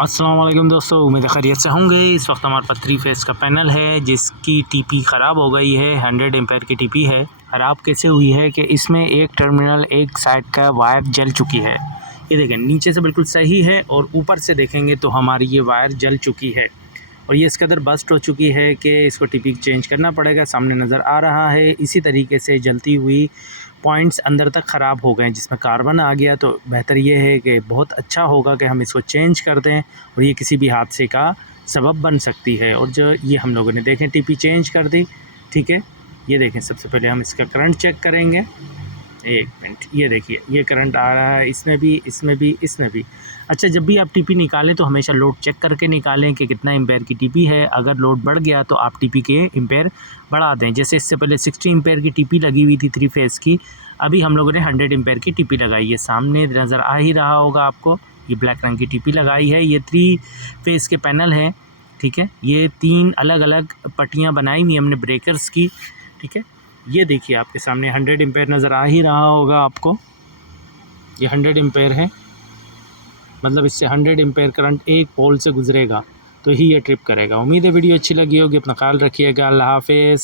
अस्सलाम वालेकुम दोस्तों, उम्मीद है खैरियत से होंगे। इस वक्त हमारे पास 3 फेस का पैनल है जिसकी टीपी ख़राब हो गई है। 100 एम्पेयर की टीपी है। ख़राब कैसे हुई है कि इसमें एक टर्मिनल एक साइड का वायर जल चुकी है। ये देखें, नीचे से बिल्कुल सही है और ऊपर से देखेंगे तो हमारी ये वायर जल चुकी है और ये इस कदर बस्ट हो चुकी है कि इसको टीपी चेंज करना पड़ेगा। सामने नज़र आ रहा है। इसी तरीके से जलती हुई पॉइंट्स अंदर तक ख़राब हो गए जिसमें कार्बन आ गया। तो बेहतर ये है कि बहुत अच्छा होगा कि हम इसको चेंज कर दें और ये किसी भी हादसे का सबब बन सकती है। और जो ये हम लोगों ने देखें टीपी चेंज कर दी, ठीक है। ये देखें, सबसे पहले हम इसका करंट चेक करेंगे। एक मिनट, ये देखिए, ये करंट आ रहा है, इसमें भी, इसमें भी, इसमें भी। अच्छा, जब भी आप टीपी निकालें तो हमेशा लोड चेक करके निकालें कि कितना एम्पेयर की टीपी है। अगर लोड बढ़ गया तो आप टीपी के एम्पेयर बढ़ा दें। जैसे इससे पहले 60 एम्पेयर की टीपी लगी हुई थी 3 फेज़ की, अभी हम लोगों ने 100 एम्पेयर की टीपी लगाई है। सामने नज़र आ ही रहा होगा आपको, ये ब्लैक रंग की टीपी लगाई है। ये 3 फेज़ के पैनल हैं, ठीक है। ये 3 अलग अलग पट्टियाँ बनाई हुई हमने ब्रेकर्स की, ठीक है। ये देखिए, आपके सामने 100 एम्पेयर नज़र आ ही रहा होगा आपको। ये 100 एम्पेयर है, मतलब इससे 100 एम्पेयर करंट एक पोल से गुजरेगा तो ही ये ट्रिप करेगा। उम्मीद है वीडियो अच्छी लगी होगी। अपना ख्याल रखिएगा। अल्लाह हाफ़िज़।